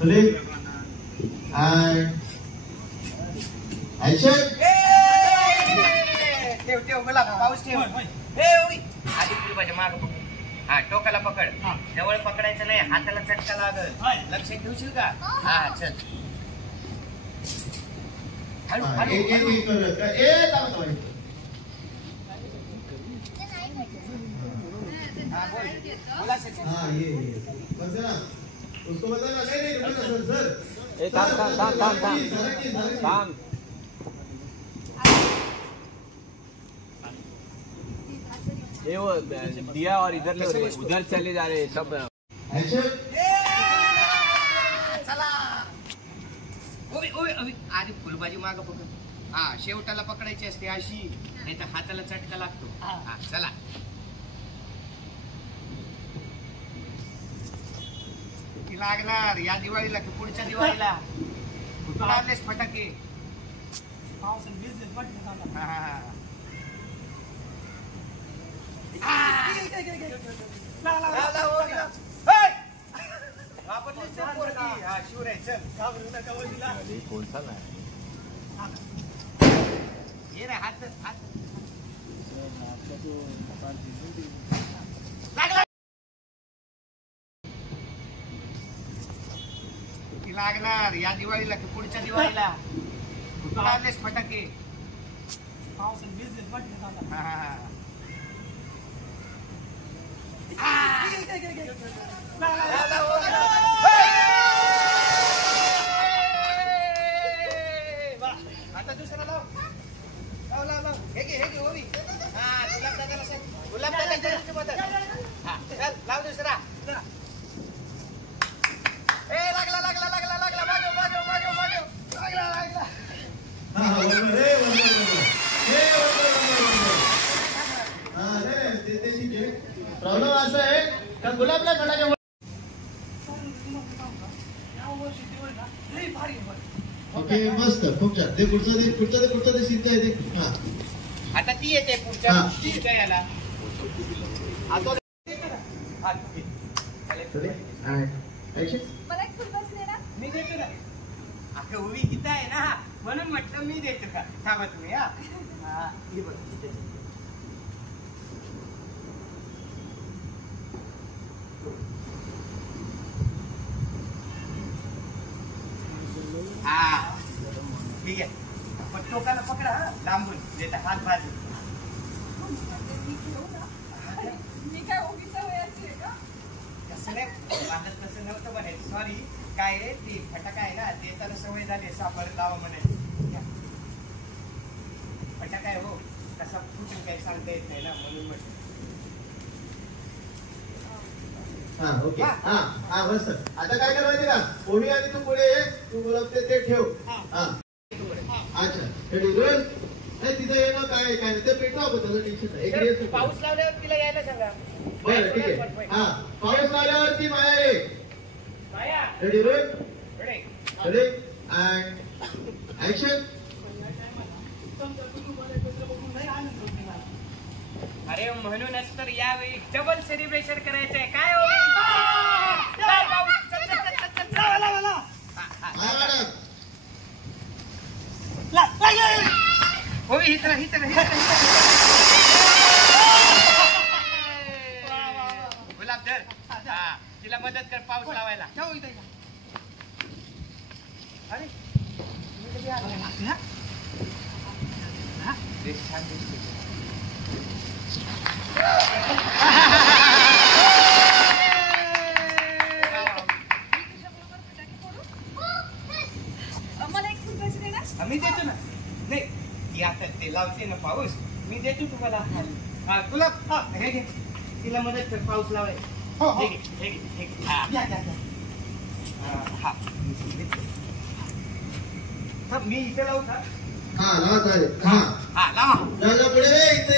Ready? And action. ठेव मला पाऊस ठेव. आधी माझ्या माग पकड. हा टोकाला पकड. जवळ पकडायचं नाही, हाताला चटका लागल. लक्ष ठेवशील का? हा चल. एक करत का ए लाव बोला सर. हाँ ये बस ना उसको बताना. नहीं रुको सर सर ए काम ये वो दिया और इधर उधर चले जा रहे सब. एक्शन. चला. आधी फुलबाजी माग पकड. हा शेवटाला पकडायची असते अशी, नाही तर हाताला चटका लागतो. हा चला. लागणार या दिवाळीला की पुढच्या दिवाळीला. कुठून आणलेस फटाके? लागणार या दिवाळीला की पुढच्या दिवाळीला. कुठून आणलेस फटाके? आता दुसरा लाव. हे घे ओवी. हा गुलाबदादाला सांग. गुलाबदादा मदत. हा चल लाव दुसरा. लागला हाँ बरोबर है हाँ रे ते ठीक आहे. प्रॉब्लेम असा आहे का गुलाबला फटाके. ओके मस्त खूप छान. ते पुढचं ते सिद्ध आहे ते. हा आता ती येते पुढच्या याला. मला एक फुलबाजी दे ना. मी देतो ना. अगं उभी तिथं आहे ना, म्हणून म्हटलं मी देतो का. थांबा तुम्ही. हा ही बघ. हा ठीक आहे. पण टोकाला पकडा. लांबून देता हात बाजू. मी काय ओगीच्या वयाची आहे का? तसं नाही, माझं तसं नव्हतं म्हणायचं. सॉरी. काय आहे ती फटाका आहे ना, देताना सवय झाली सापड लावा म्हणायचं. फटाका आहे हो, कसा कुठून काही सांगता येत नाही ना, म्हणून म्हटलं. हा ओके. हा बस. आता काय करायचं का कोणी आधी तू पुढे ये. तू गुलाब ते ठेव. हा अच्छा रेडी रोल. नाही तिथे ये ना. काय ते पेटवा आपण त्याचं टेन्शन नाही. पाऊस लावल्यावर तिला यायला सांगा. बरं ठीक आहे. हा पाऊस लावल्यावरती माया ये. Maya ready roll. Ready ready and action. अरे म्हणूनच तर यावेळी डबल सेलिब्रेशन करायचं आहे. काय हो गुलाब धर. तिला मदत कर पाऊस लावायला. अरे छान दिसते. मला एक फुलबाजी दे ना. मी देतो ना. नाही आता ते लावते ना पाऊस, मी देतो तुम्हाला. हा गुलाब हे घे. तिला मदत कर पाऊस लावायला. हे घे. हा मी इथे लावू का? हा लावा चालेल. हा लावा. पुढे इथे